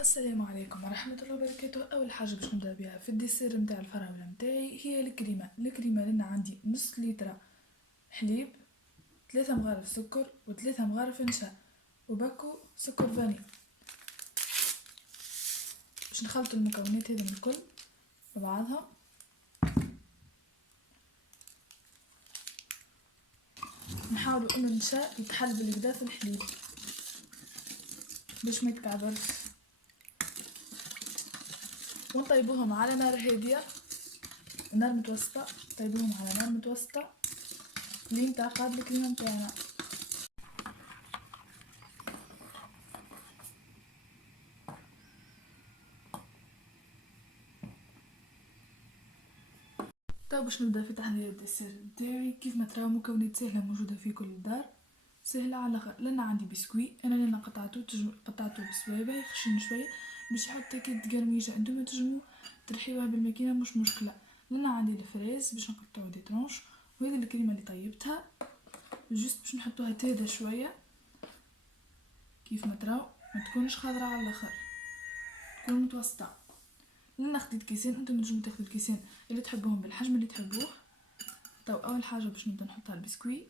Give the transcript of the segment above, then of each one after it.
السلام عليكم ورحمة الله وبركاته. أول حاجة باش نبدا بها في الديسير متاع الفراولة متاعي هي الكريمة لأن عندي نص لتر حليب، 3 مغارف سكر و3 مغارف نشا وباكو سكر فاني. باش نخلط المكونات هذه الكل ببعضها. نحاولوا انه النشا يتحل بالكدا في الحليب باش ما يتكعبرش، ونطيبوهم على نار هادية، نار متوسطة. طيبوهم على نار متوسطة لين تعقد الكريمة متاعنا. تو باش نبدا في تحضير الديسير نتاعي. كيف ما تراو مكونات سهله موجوده في كل الدار، سهله على الاخر. لان عندي بسكوي انا قطعته بصوابع خشن شويه باش حتى كي تقرميجه انتوما تنجمو ترحيوها بالماكينه مش مشكله. لان عندي الفريز باش نقطعو دي ترونش، وهذه الكريمه اللي طيبتها جست باش نحطوها تهدى شويه. كيف ما تراو ما تكونش خضرة على الاخر، تكون متوسطه. لنا خديت كيسين، انتم تنجمو تاخدو الكيسين اللي تحبوهم بالحجم اللي تحبوه. تو اول حاجه باش نبدا نحطها البسكوي.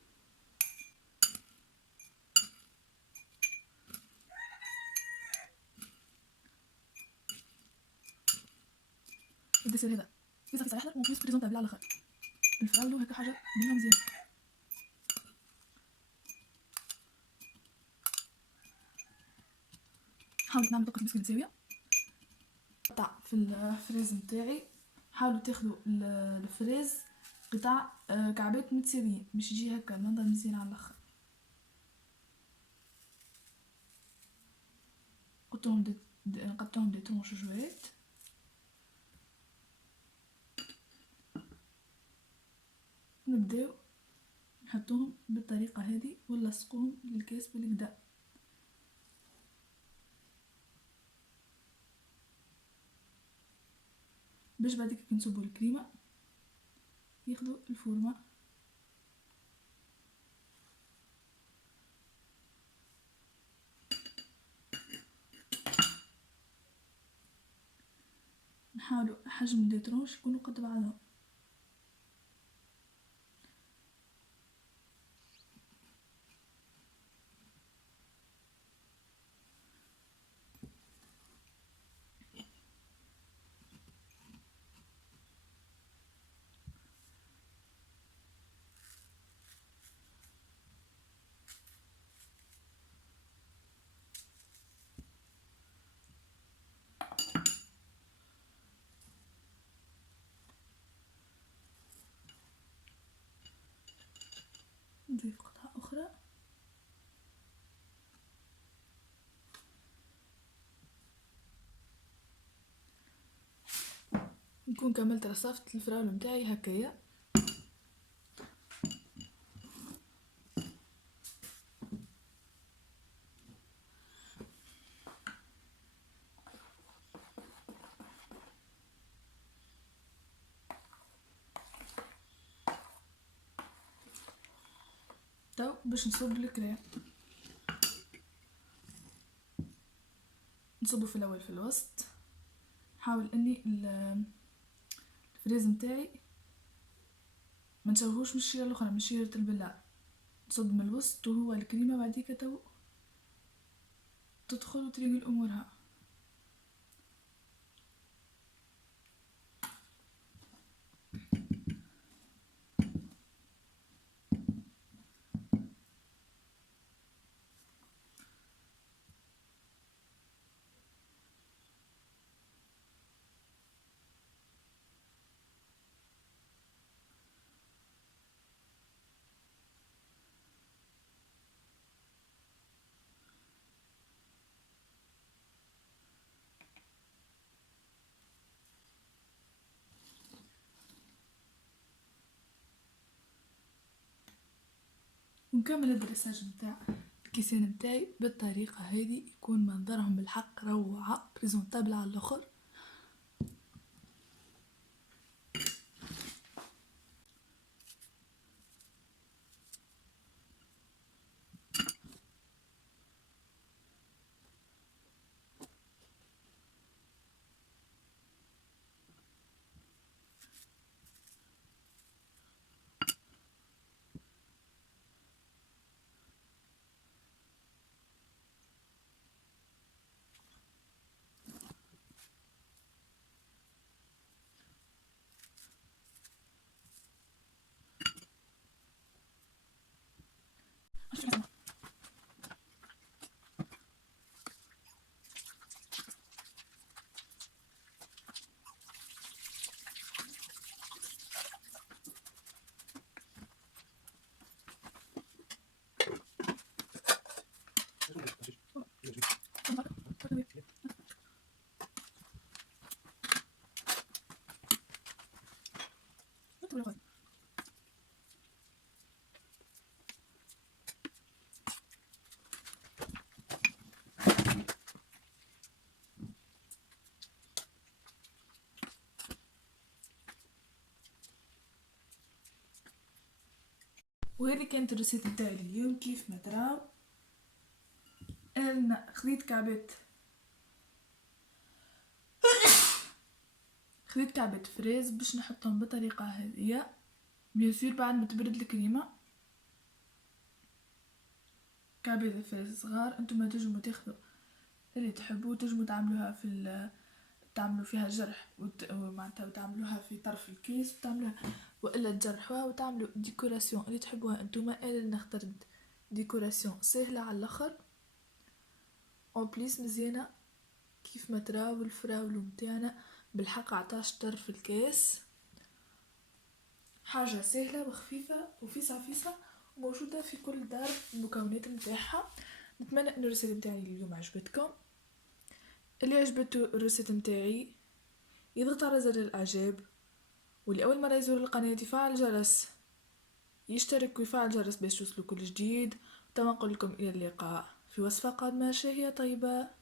الدسر هذا في صفيصه احمر وفي بريزونطابل على الاخر بالفراولة هكا حاجه بينهم مزيان. حاولت نعمل طبقه بسكويت متساويه. قطع في الفريز نتاعي، حاولوا تاخذوا الفريز قطع كعبات متساويين باش يجي هكا المنظر مزيان على الاخر. نقطعهم دي ترونش جوات. نبداو نحطوهم بالطريقه هذه ونلصقوهم للكاس بالكدا. باش بعديك كي نصبوا الكريمه ياخذوا الفورمه. نحاولوا حجم دي ترونش يكونوا قد بعضهم. نضيف قطعة أخرى. نكون كملت رصفت الفراولة متاعي هكايا. تو باش نصب الكريم. نصبه في الاول في الوسط. حاول اني الفريز متاعي ما نشوهوش من الشيره الاخرى من شيره البلاع. نصب من الوسط وهو الكريمه بعديك تو تدخل وتريقل امورها. ونكمل الدرساج متاع الكيسين متاعي بالطريقه هذه، يكون منظرهم بالحق روعه بريزونطابل على الاخر. وهذه كانت الريسيت بتاعي اليوم. كيف ما تراو انا خذيت كعبة فريز باش نحطهم بطريقة هذه. بيان سور بعد ما تبرد الكريمة. كعبة الفريز صغار، انتم تنجموا تاخذوا اللي تحبوا، تنجموا تعملوها تعملوا فيها جرح ومعناتها وتعملوها في طرف الكيس وتعملوها، والا تجرحوها وتعملوا ديكوراسيون اللي تحبوها انتم. انا نختار ديكوراسيون سهله على الاخر اون بليس مزيانه. كيف ما تراو الفراولو متاعنا بالحق عطاش طرف الكاس، حاجه سهله وخفيفه وفيسع وموجوده في كل دار المكونات متاعها. نتمنى ان الرسالة متاعي اليوم عجبتكم. اللي عجبته الرسالة متاعي يضغط على زر الاعجاب، واللي اول مره يزور القناه يفعل الجرس، يشترك ويفعل الجرس باش يوصلوا كل جديد. توا نقول لكم الى اللقاء في وصفه قادمه شهيه طيبه.